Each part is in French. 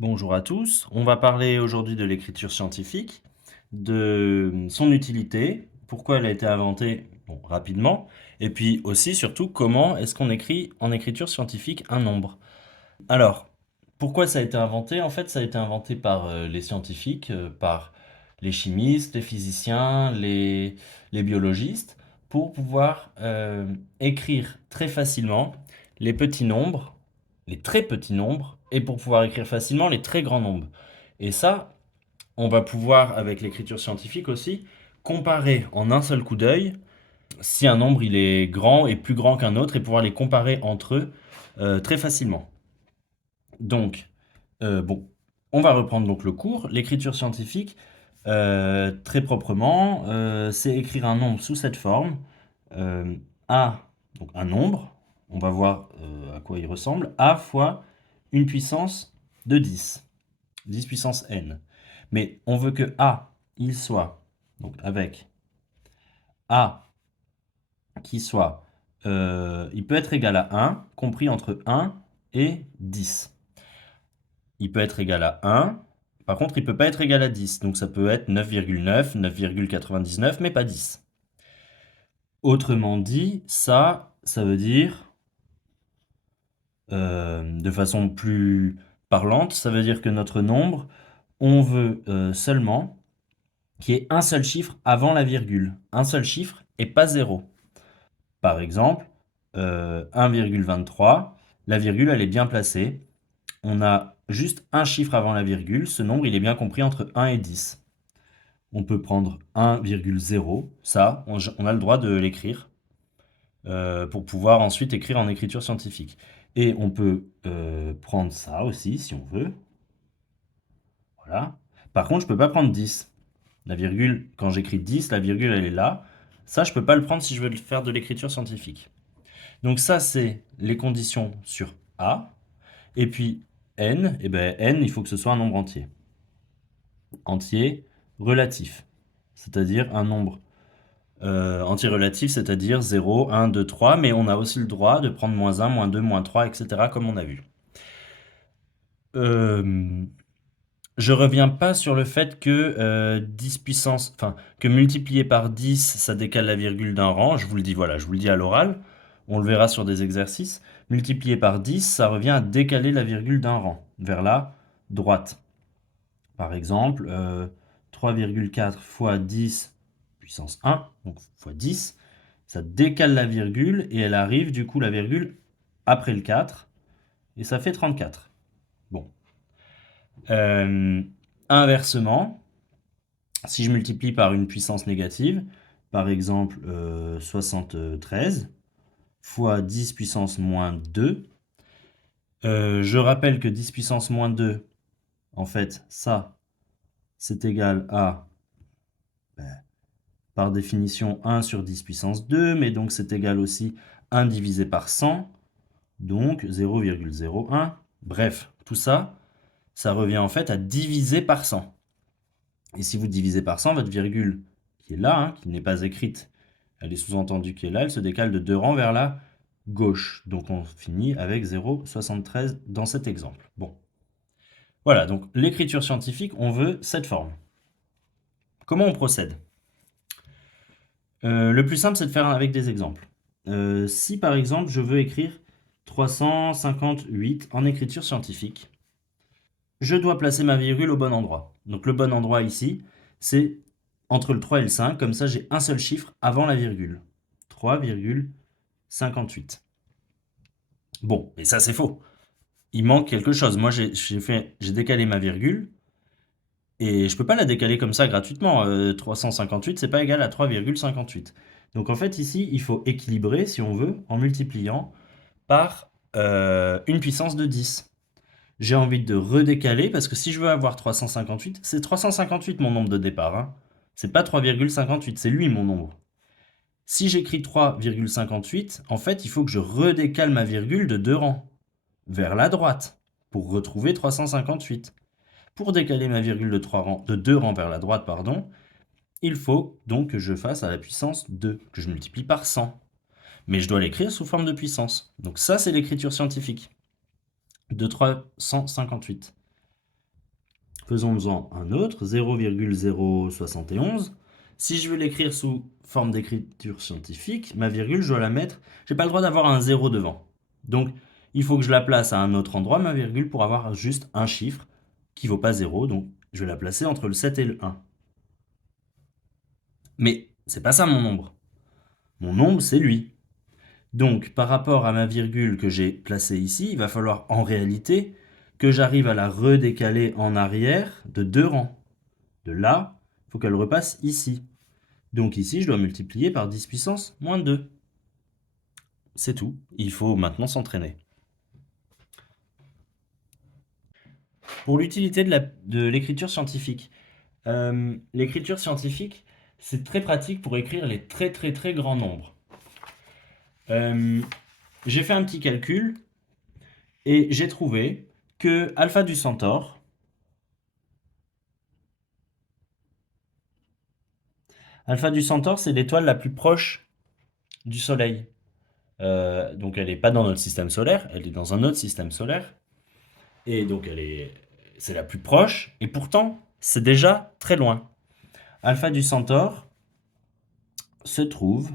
Bonjour à tous, on va parler aujourd'hui de l'écriture scientifique, de son utilité, pourquoi elle a été inventée rapidement, et puis aussi surtout comment est-ce qu'on écrit en écriture scientifique un nombre. Alors, pourquoi ça a été inventé? En fait, ça a été inventé par les scientifiques, par les chimistes, les physiciens, les biologistes, pour pouvoir écrire très facilement les petits nombres, les très petits nombres, et pour pouvoir écrire facilement les très grands nombres. Et ça, on va pouvoir, avec l'écriture scientifique aussi, comparer en un seul coup d'œil si un nombre il est grand et plus grand qu'un autre et pouvoir les comparer entre eux très facilement. Donc, bon, on va reprendre donc le cours. L'écriture scientifique, très proprement, c'est écrire un nombre sous cette forme. euh, A, donc un nombre, on va voir à quoi il ressemble, A fois une puissance de 10, 10 puissance n. Mais on veut que A, il soit, donc avec A qui soit, il peut être égal à 1, compris entre 1 et 10. Il peut être égal à 1. Par contre, il ne peut pas être égal à 10. Donc ça peut être 9,9, 9,99, mais pas 10. Autrement dit, ça veut dire, de façon plus parlante, ça veut dire que notre nombre, on veut seulement qu'il y ait un seul chiffre avant la virgule. Un seul chiffre et pas zéro. Par exemple, 1,23, la virgule, elle est bien placée. On a juste un chiffre avant la virgule. Ce nombre, il est bien compris entre 1 et 10. On peut prendre 1,0, ça, on a le droit de l'écrire pour pouvoir ensuite écrire en écriture scientifique. Et on peut prendre ça aussi, si on veut. Voilà. Par contre, je ne peux pas prendre 10. La virgule, quand j'écris 10, la virgule, elle est là. Ça, je ne peux pas le prendre si je veux faire de l'écriture scientifique. Donc ça, c'est les conditions sur A. Et puis n, eh ben, n, il faut que ce soit un nombre entier. Entier relatif. C'est-à-dire un nombre entier relatif, c'est-à-dire 0, 1, 2, 3, mais on a aussi le droit de prendre moins 1, moins 2, moins 3, etc., comme on a vu. Euh, je reviens pas sur le fait que 10 puissance, enfin, que multiplié par 10, ça décale la virgule d'un rang. Je vous le dis, voilà, je vous le dis à l'oral. On le verra sur des exercices. Multiplié par 10, ça revient à décaler la virgule d'un rang vers la droite. Par exemple, 3,4 fois 10 puissance 1, donc fois 10, ça décale la virgule et elle arrive du coup la virgule après le 4 et ça fait 34. Bon. Euh, Inversement, si je multiplie par une puissance négative, par exemple 73 fois 10 puissance moins 2, je rappelle que 10 puissance moins 2, en fait, ça, c'est égal à, par définition, 1 sur 10 puissance 2, mais donc c'est égal aussi 1 divisé par 100, donc 0,01. Bref, tout ça, ça revient en fait à diviser par 100. Et si vous divisez par 100, votre virgule qui est là, qui n'est pas écrite, elle est sous-entendue qui est là, elle se décale de 2 rangs vers la gauche. Donc on finit avec 0,73 dans cet exemple. Bon. Voilà, donc l'écriture scientifique, on veut cette forme. Comment on procède? Le plus simple, c'est de faire avec des exemples. Si par exemple, je veux écrire 358 en écriture scientifique, je dois placer ma virgule au bon endroit. Donc le bon endroit ici, c'est entre le 3 et le 5, comme ça j'ai un seul chiffre avant la virgule. 3,58. Bon, mais ça c'est faux. Il manque quelque chose. Moi j'ai décalé ma virgule, et je peux pas la décaler comme ça gratuitement. 358, c'est pas égal à 3,58. Donc en fait ici, il faut équilibrer, si on veut, en multipliant par une puissance de 10. J'ai envie de redécaler, parce que si je veux avoir 358, c'est 358 mon nombre de départ. C'est pas 3,58, c'est lui mon nombre. Si j'écris 3,58, en fait, il faut que je redécale ma virgule de 2 rangs, vers la droite, pour retrouver 358. Pour décaler ma virgule de, 3 rangs, de 2 rangs vers la droite, pardon, il faut donc que je fasse à la puissance 2, que je multiplie par 100. Mais je dois l'écrire sous forme de puissance. Donc ça, c'est l'écriture scientifique de 358. Faisons-en un autre, 0,071. Si je veux l'écrire sous forme d'écriture scientifique, ma virgule, je dois la mettre... J'ai pas le droit d'avoir un 0 devant. Donc, il faut que je la place à un autre endroit, ma virgule, pour avoir juste un chiffre qui vaut pas 0. Donc, je vais la placer entre le 7 et le 1. Mais c'est pas ça mon nombre. Mon nombre, c'est lui. Donc, par rapport à ma virgule que j'ai placée ici, il va falloir en réalité que j'arrive à la redécaler en arrière de 2 rangs. De là, il faut qu'elle repasse ici. Donc ici, je dois multiplier par 10 puissance moins 2. C'est tout. Il faut maintenant s'entraîner. Pour l'utilité de l'écriture scientifique. L'écriture scientifique, c'est très pratique pour écrire les très très très grands nombres. J'ai fait un petit calcul et j'ai trouvé que alpha du centaure, c'est l'étoile la plus proche du Soleil. Donc elle n'est pas dans notre système solaire, elle est dans un autre système solaire. Et donc c'est la plus proche, et pourtant c'est déjà très loin. Alpha du Centaure se trouve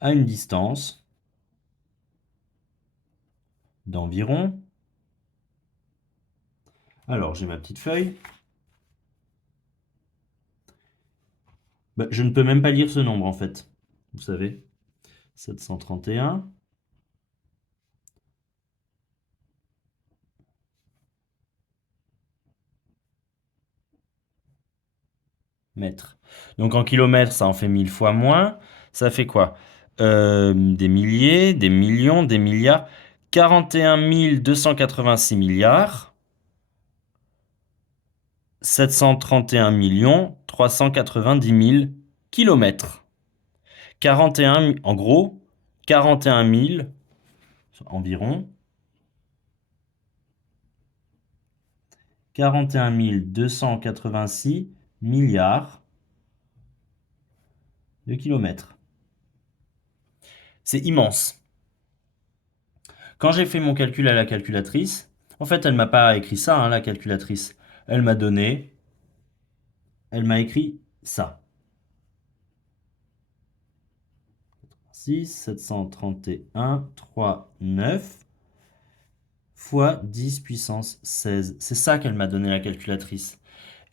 à une distance d'environ... Alors j'ai ma petite feuille. Je ne peux même pas lire ce nombre en fait. Vous savez, 731 mètres. Donc en kilomètres, ça en fait 1000 fois moins. Ça fait quoi? Des milliers, des millions, des milliards. 41 286 milliards. 731 390 000 kilomètres. 41, en gros, 41 000 environ. 41 286 milliards de kilomètres. C'est immense. Quand j'ai fait mon calcul à la calculatrice, en fait, elle m'a pas écrit ça, hein, la calculatrice. Elle m'a écrit ça. 6, 731, 3, 9 fois 10 puissance 16. C'est ça qu'elle m'a donné la calculatrice.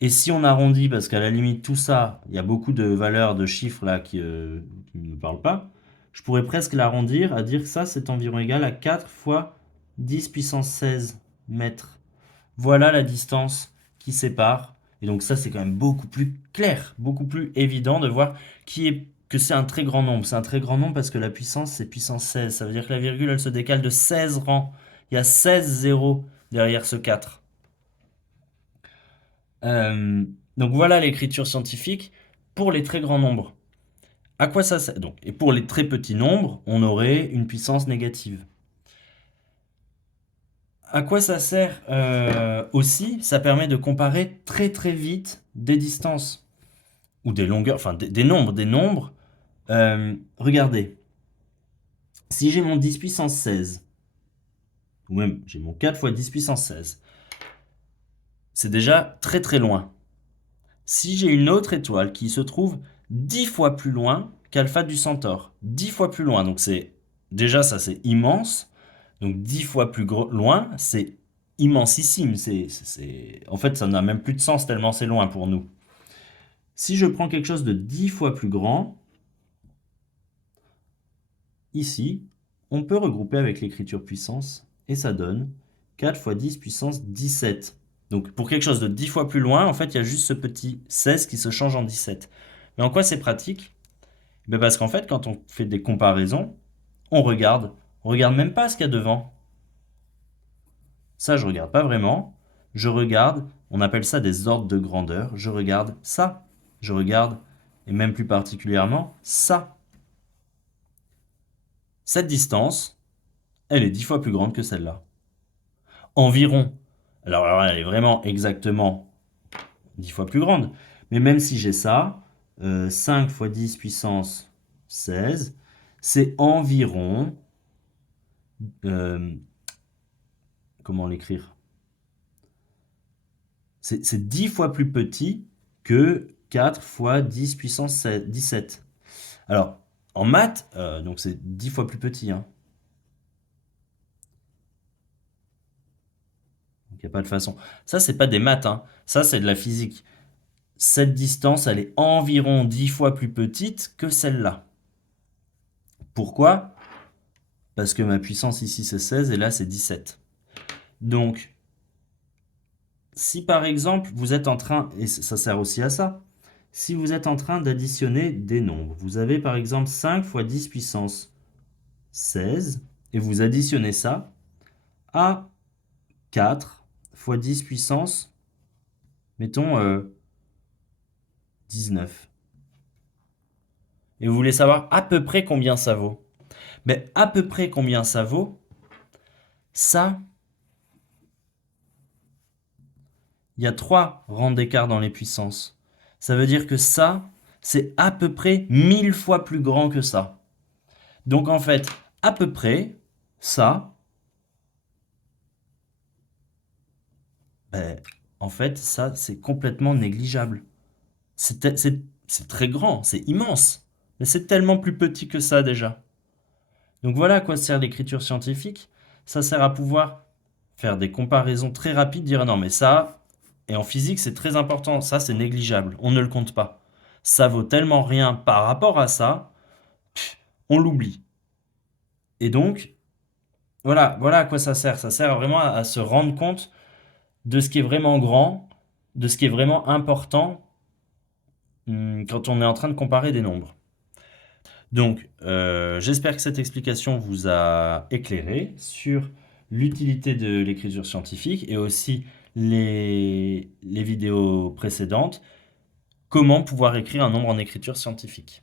Et si on arrondit, parce qu'à la limite, tout ça, il y a beaucoup de valeurs, de chiffres là qui ne me parlent pas, je pourrais presque l'arrondir à dire que ça, c'est environ égal à 4 fois 10 puissance 16 mètres. Voilà la distance qui sépare. Et donc ça, c'est quand même beaucoup plus clair, beaucoup plus évident de voir que c'est un très grand nombre. C'est un très grand nombre parce que la puissance, c'est puissance 16. Ça veut dire que la virgule, elle se décale de 16 rangs. Il y a 16 zéros derrière ce 4. Donc voilà l'écriture scientifique pour les très grands nombres. À quoi ça sert donc? Et pour les très petits nombres, on aurait une puissance négative. À quoi ça sert aussi? Ça permet de comparer très très vite des distances ou des longueurs, enfin des nombres. Regardez, si j'ai mon 10 puissance 16, ou même j'ai mon 4 fois 10 puissance 16, c'est déjà très très loin. Si j'ai une autre étoile qui se trouve 10 fois plus loin qu'Alpha du Centaure, 10 fois plus loin, donc c'est déjà ça c'est immense, donc 10 fois plus loin, c'est immensissime, en fait ça n'a même plus de sens tellement c'est loin pour nous. Si je prends quelque chose de 10 fois plus grand, ici, on peut regrouper avec l'écriture puissance et ça donne 4 fois 10 puissance 17. Donc pour quelque chose de 10 fois plus loin, en fait, il y a juste ce petit 16 qui se change en 17. Mais en quoi c'est pratique? Parce qu'en fait, quand on fait des comparaisons, on regarde même pas ce qu'il y a devant. Ça, je regarde pas vraiment. Je regarde, on appelle ça des ordres de grandeur. Je regarde ça. Je regarde, et même plus particulièrement, ça. Cette distance, elle est 10 fois plus grande que celle-là. Environ. Alors elle est vraiment exactement 10 fois plus grande. Mais même si j'ai ça, 5 fois 10 puissance 16, c'est environ... comment l'écrire? C'est 10 fois plus petit que 4 fois 10 puissance 17. Alors, en maths, donc c'est 10 fois plus petit, hein. Donc il n'y a pas de façon. Ça, c'est pas des maths, hein. Ça, c'est de la physique. Cette distance, elle est environ 10 fois plus petite que celle-là. Pourquoi? Parce que ma puissance ici, c'est 16 et là, c'est 17. Donc, si par exemple, vous êtes en train, et ça sert aussi à ça, si vous êtes en train d'additionner des nombres, vous avez par exemple 5 fois 10 puissance 16, et vous additionnez ça à 4 fois 10 puissance, mettons, 19. Et vous voulez savoir à peu près combien ça vaut. Mais à peu près combien ça vaut, ça, il y a 3 rangs d'écart dans les puissances. Ça veut dire que ça, c'est à peu près 1000 fois plus grand que ça. Donc en fait, à peu près, ça, ben, en fait, ça, c'est complètement négligeable. C'est très grand, c'est immense. Mais c'est tellement plus petit que ça déjà. Donc voilà à quoi sert l'écriture scientifique. Ça sert à pouvoir faire des comparaisons très rapides, dire non mais ça, et en physique c'est très important, ça c'est négligeable, on ne le compte pas. Ça vaut tellement rien par rapport à ça, on l'oublie. Et donc, voilà à quoi ça sert. Ça sert vraiment à se rendre compte de ce qui est vraiment grand, de ce qui est vraiment important quand on est en train de comparer des nombres. Donc, j'espère que cette explication vous a éclairé sur l'utilité de l'écriture scientifique et aussi les vidéos précédentes, comment pouvoir écrire un nombre en écriture scientifique.